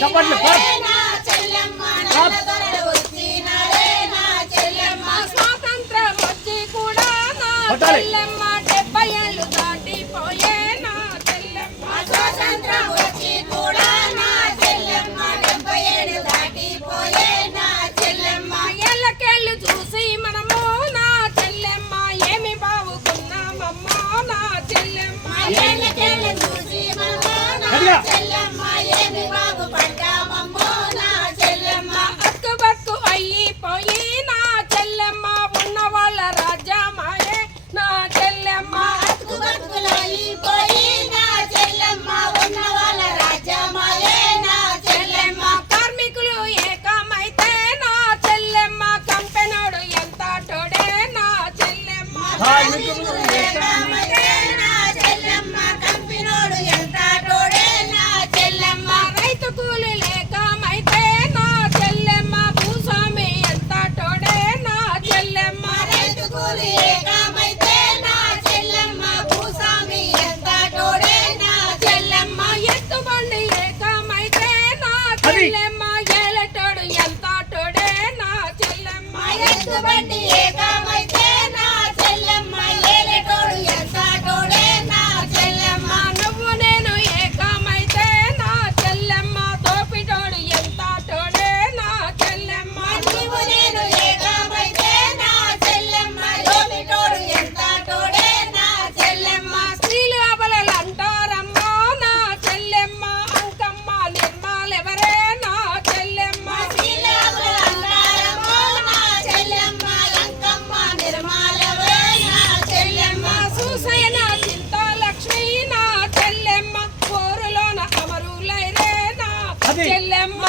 చప్పట్లు స్వాతంత్రం వచ్చి కూడా నా చెల్లెమ్మ 70 ఏళ్ళు దాటిపోయే నా చెల్లెమ్మ స్వాతంత్రం వచ్చి కూడా నా చెల్లెమ్మ 70 ఏళ్ళు దాటిపోయే నా చెల్లెమ్మ ఏళ్ళకేళ్ళు చూసి మనము నా చెల్లెమ్మ ఏమి బావుకున్నామమ్మో నా చెల్లెమ్మ ఏళ్ళకేళ్ళు చూసి మనము నా చెల్లెమ్మ ఏమి బాగుపడ్డామమ్మో నా చెల్లెమ్మ అక్కుబక్కు అయిపోయి నా చెల్లెమ్మ ఉన్న వాళ్ళ రాజ్యమాయే నా చెల్లెమ్మ బతుకులైపోయి నా చెల్లెమ్మ ఉన్న వాళ్ళ రాజ్యమాయే నా చెల్లెమ్మ కార్మికులు ఏకమైతే నా చెల్లెమ్మ కంపెనోడు ఎంత తోడే నా చెల్లెమ్మ కార్మికులు ఏకమైతే నా చెల్లెమ్మ కంపినోడు ఎంత తోడే నా చెల్లెమ్మ రైతు కూలి లేకమైతే నా చెల్లెమ్మ భూస్వామి ఎంత తోడే నా చెల్లెమ్మ రైతు కూలి ఏకమైతే నా చెల్లెమ్మ భూస్వామి ఎంత తోడే నా చెల్లెమ్మ ఎత్తుబండి ఏకమైతే నా చెల్లెమ్మ ఏలటోడు ఎంత తోడే నా చెల్లెమ్మ ఎత్తుబండి ఏకమైతే నా చెల్లెమ్మ ఏలేటోడు ఎంత తోడే నా చెల్లెమ్మ నువ్వు నేను ఏకమైతే నా చెల్లెమ్మ దోపిటోడు ఎంత తోడే నా చెల్లెమ్మ నీవు నేను ఏకమైతే నా చెల్లెమ్మ దోపిటోడు ఎంత తోడే నా చెల్లెమ్మ స్త్రీలు అబలలు అంటారమ్మో నా చెల్లెమ్మ అంకమ్మ నిర్మాలెవరే నా చెల్లెమ్మ శ్రీరాములు అంటారమ్మో నా చెల్లెమ్మ అంకమ్మ నిర్మలవే నా చెల్లెమ్మ సూసయన చింతాలక్ష్మి నా చెల్లెమ్మ కోరులోన అమరులైరే నా చెల్లెమ్మ